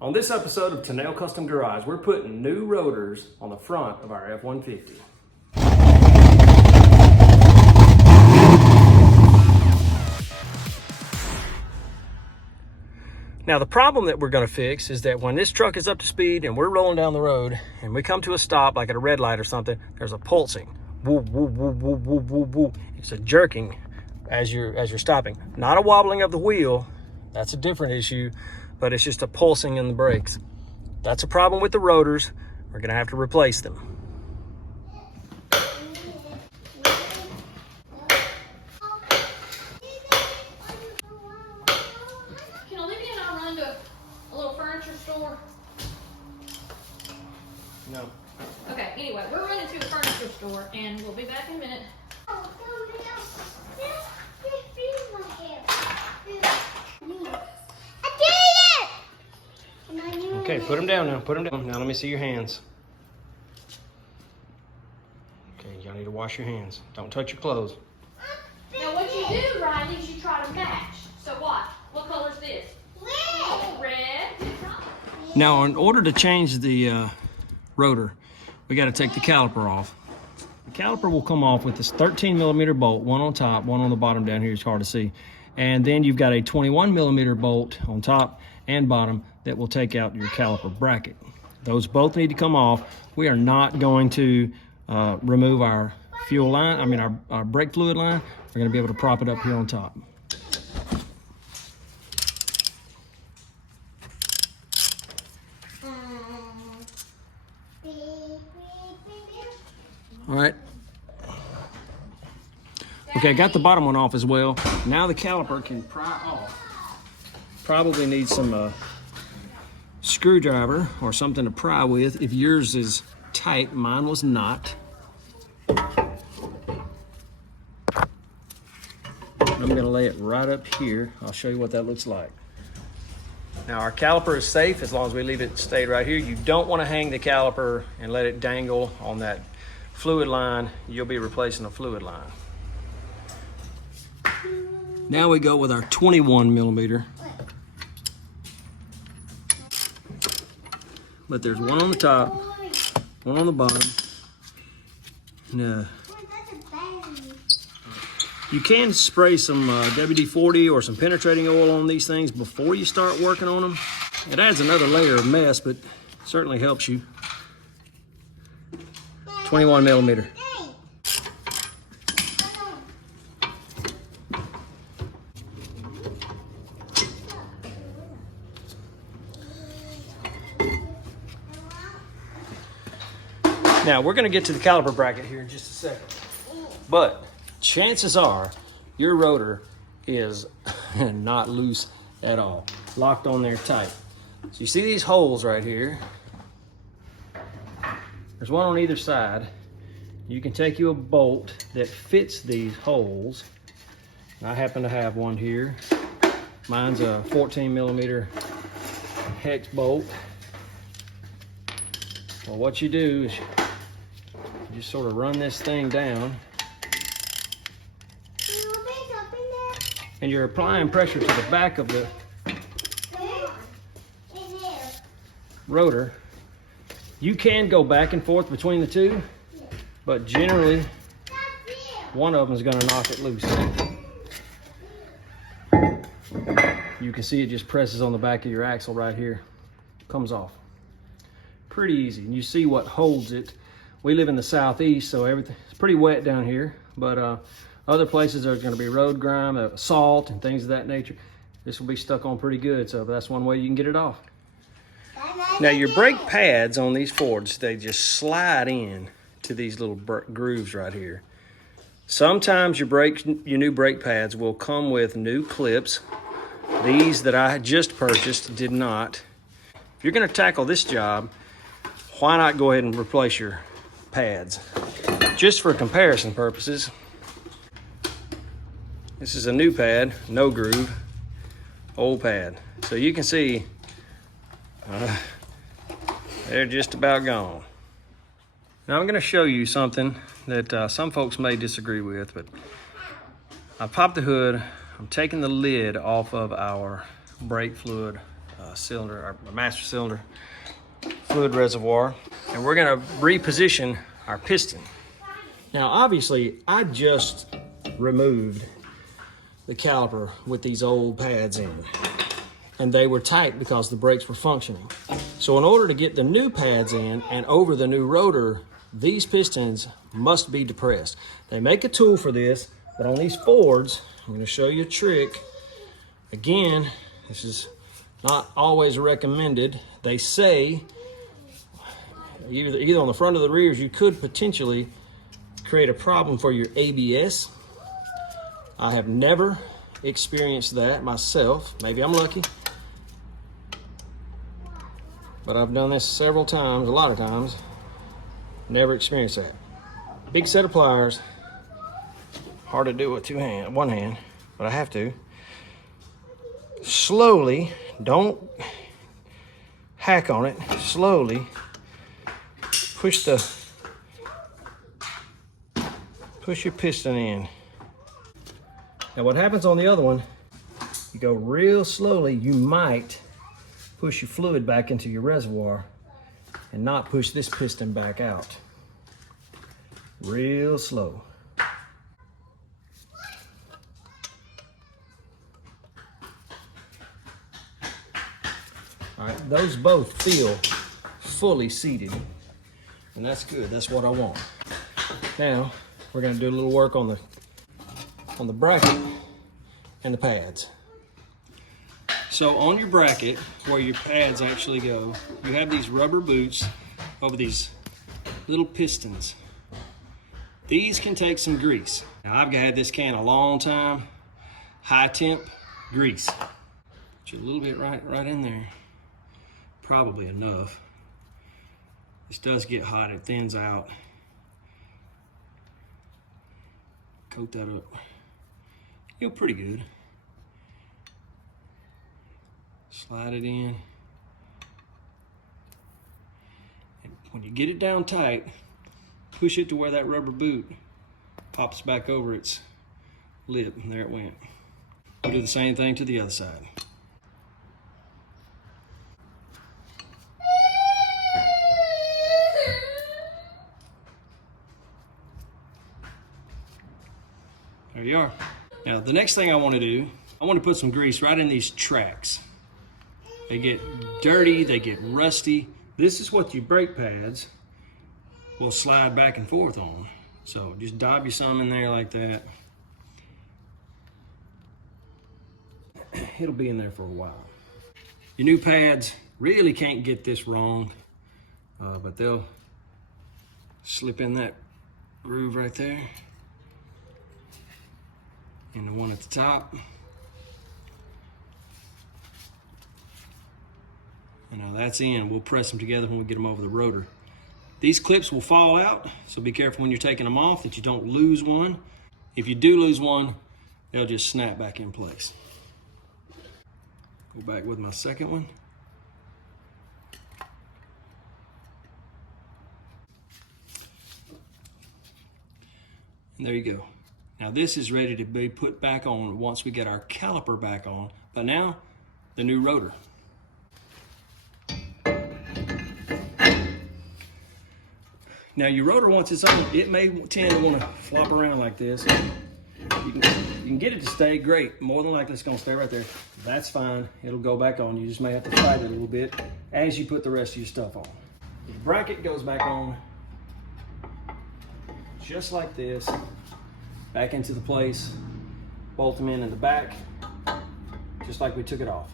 On this episode of Tennell Custom Garage, we're putting new rotors on the front of our F-150. Now the problem that we're going to fix is that when this truck is up to speed and we're rolling down the road and we come to a stop like at a red light or something, there's a pulsing. Woo, woo, woo, woo, woo, woo, woo. It's a jerking as you're stopping. Not a wobbling of the wheel. That's a different issue, but it's just a pulsing in the brakes. That's a problem with the rotors. We're going to have to replace them. Can Olivia and I run to a little furniture store? No. Okay, anyway, we're running to a furniture store and we'll be back in a minute. Okay, put them down now. Put them down. Now let me see your hands. Okay, y'all need to wash your hands. Don't touch your clothes. Now what you do, Riley, is you try to match. So what? What color is this? Red. Red. Now, in order to change the rotor, we got to take the caliper off. The caliper will come off with this 13mm bolt, one on top, one on the bottom down here. It's hard to see. And then you've got a 21mm bolt on top and bottom that will take out your caliper bracket. Those both need to come off. We are not going to remove our fuel line, our brake fluid line. We're going to be able to prop it up here on top. All right. Okay, I got the bottom one off as well. Now the caliper can pry off. Probably need some screwdriver or something to pry with. If yours is tight, mine was not. I'm gonna lay it right up here. I'll show you what that looks like. Now our caliper is safe as long as we leave it stayed right here. You don't want to hang the caliper and let it dangle on that fluid line. You'll be replacing a fluid line. Now we go with our 21mm. But there's one on the top, one on the bottom. And, you can spray some WD-40 or some penetrating oil on these things before you start working on them. It adds another layer of mess, but certainly helps you. 21mm. Now, we're going to get to the caliper bracket here in just a second. But chances are your rotor is not loose at all. Locked on there tight. So you see these holes right here. There's one on either side. You can take you a bolt that fits these holes. I happen to have one here. Mine's a 14mm hex bolt. Well, what you do is you just sort of run this thing down. And you're applying pressure to the back of the rotor. You can go back and forth between the two, but generally one of them is going to knock it loose. You can see it just presses on the back of your axle right here. Comes off. Pretty easy. And you see what holds it. We live in the southeast, so everything's pretty wet down here, but other places there's going to be road grime, salt, and things of that nature. This will be stuck on pretty good, so that's one way you can get it off. Now your brake pads on these Fords, they just slide in to these little grooves right here. Sometimes your new brake pads will come with new clips. These that I just purchased did not. If you're going to tackle this job, why not go ahead and replace your pads? Just for comparison purposes. This is a new pad, no groove, old pad. So you can see they're just about gone. Now I'm going to show you something that some folks may disagree with, but I popped the hood. I'm taking the lid off of our brake fluid cylinder, our master cylinder fluid reservoir, and we're gonna reposition our piston. Now, obviously, I just removed the caliper with these old pads in, and they were tight because the brakes were functioning. So in order to get the new pads in and over the new rotor, these pistons must be depressed. They make a tool for this, but on these Fords, I'm going to show you a trick. Again, this is not always recommended. They say either on the front or the rears, you could potentially create a problem for your ABS. I have never experienced that myself. Maybe I'm lucky, but I've done this several times, a lot of times. Never experienced that. Big set of pliers. Hard to do with one hand, but I have to. Slowly, don't hack on it. Slowly push your piston in. Now what happens on the other one, you go real slowly, you might push your fluid back into your reservoir and not push this piston back out. Real slow. All right, those both feel fully seated, and that's good. That's what I want. Now we're going to do a little work on the bracket and the pads. So on your bracket, where your pads actually go, you have these rubber boots over these little pistons. These can take some grease. Now I've had this can a long time. High temp grease. Put a little bit right in there. Probably enough. This does get hot, it thins out. Coat that up. Feel pretty good. Slide it in. And when you get it down tight, push it to where that rubber boot pops back over its lip, and there it went. We'll do the same thing to the other side. There you are. Now the next thing I want to do, I want to put some grease right in these tracks. They get dirty, they get rusty. This is what your brake pads will slide back and forth on. So just dab you some in there like that. It'll be in there for a while. Your new pads really can't get this wrong, but they'll slip in that groove right there. And the one at the top. And now that's in. We'll press them together when we get them over the rotor. These clips will fall out, so be careful when you're taking them off that you don't lose one. If you do lose one, they'll just snap back in place. Go back with my second one. And there you go. Now this is ready to be put back on once we get our caliper back on. But now, the new rotor. Now your rotor, once it's on, it may tend to want to flop around like this. You can get it to stay, great. More than likely it's going to stay right there. That's fine, it'll go back on. You just may have to fight it a little bit as you put the rest of your stuff on. The bracket goes back on just like this. Back into the place, bolt them in the back, just like we took it off.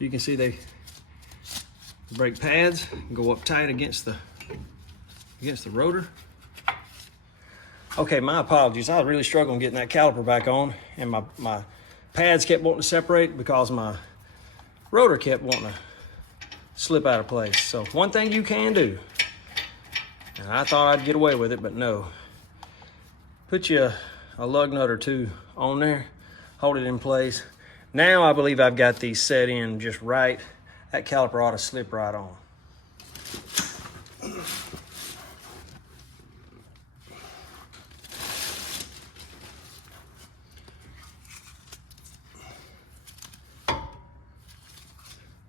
So you can see the brake pads go up tight against the rotor. Okay, my apologies. I was really struggling getting that caliper back on, and my pads kept wanting to separate because my rotor kept wanting to slip out of place. So one thing you can do, and I thought I'd get away with it, but no. Put you a lug nut or two on there, hold it in place. Now I believe I've got these set in just right. That caliper ought to slip right on.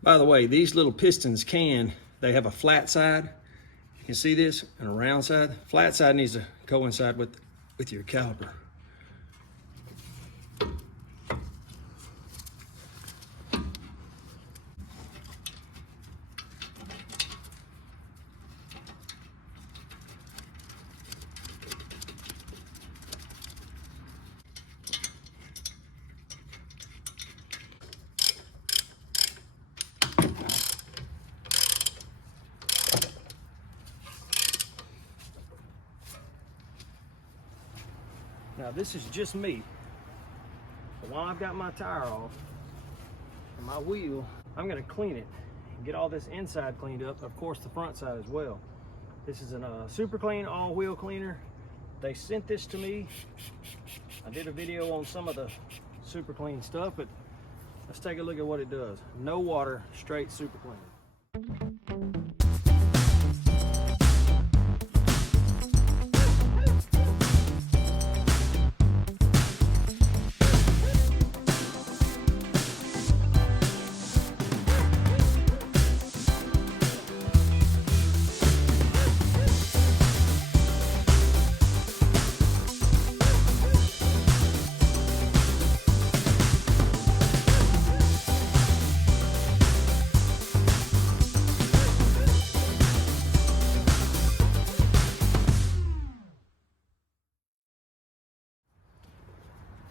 By the way, these little pistons they have a flat side. You can see this, and a round side. Flat side needs to coincide with your caliper. Now this is just me. But while I've got my tire off and my wheel, I'm gonna clean it and get all this inside cleaned up. Of course, the front side as well. This is a super clean all wheel cleaner. They sent this to me. I did a video on some of the super clean stuff, but let's take a look at what it does. No water, straight super clean.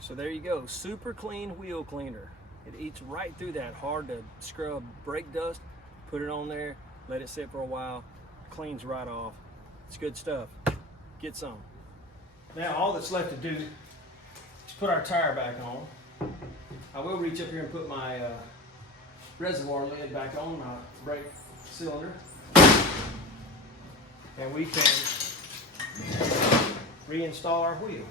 So there you go, super clean wheel cleaner. It eats right through that hard to scrub brake dust. Put it on there, let it sit for a while, cleans right off. It's good stuff. Get some. Now all that's left to do is put our tire back on. I will reach up here and put my reservoir lid back on my brake cylinder. And we can reinstall our wheel.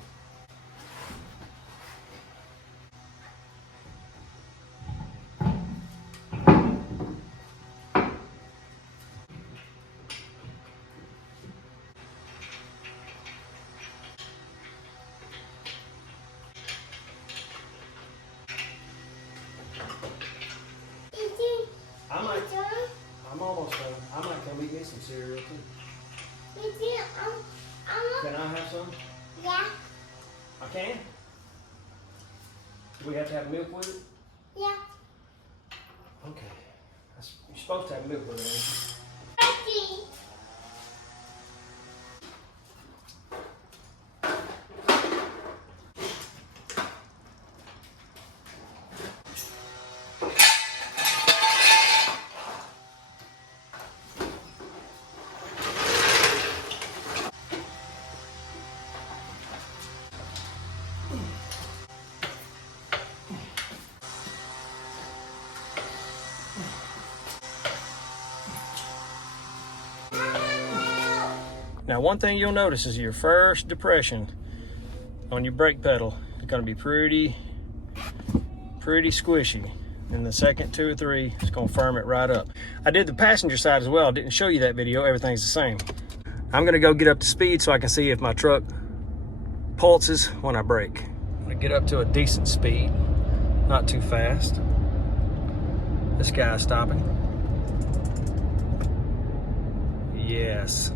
I'm almost done. I might come eat me some cereal too. Can I have some? Yeah. I can? Do we have to have milk with it? Yeah. Okay. You're supposed to have milk with it, ain't you? Now one thing you'll notice is your first depression on your brake pedal is going to be pretty squishy. And the second 2 or 3 is going to firm it right up. I did the passenger side as well. I didn't show you that video. Everything's the same. I'm going to go get up to speed so I can see if my truck pulses when I brake. I'm going to get up to a decent speed, not too fast. This guy's stopping. Yes.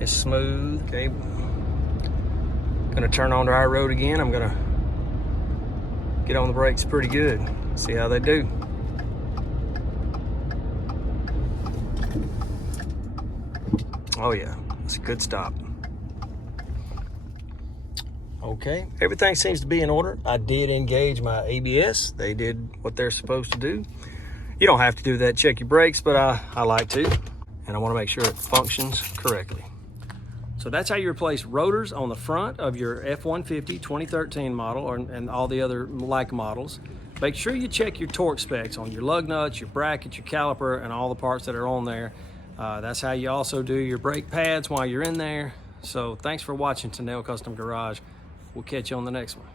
It's smooth. Okay. Gonna turn onto our road again. I'm gonna get on the brakes pretty good. See how they do. Oh yeah, it's a good stop. Okay, everything seems to be in order. I did engage my ABS. They did what they're supposed to do. You don't have to do that, check your brakes, but I like to. And I want to make sure it functions correctly. So that's how you replace rotors on the front of your F-150 2013 model and all the other like models. Make sure you check your torque specs on your lug nuts, your bracket, your caliper, and all the parts that are on there. That's how you also do your brake pads while you're in there. So thanks for watching Tennell Custom Garage. We'll catch you on the next one.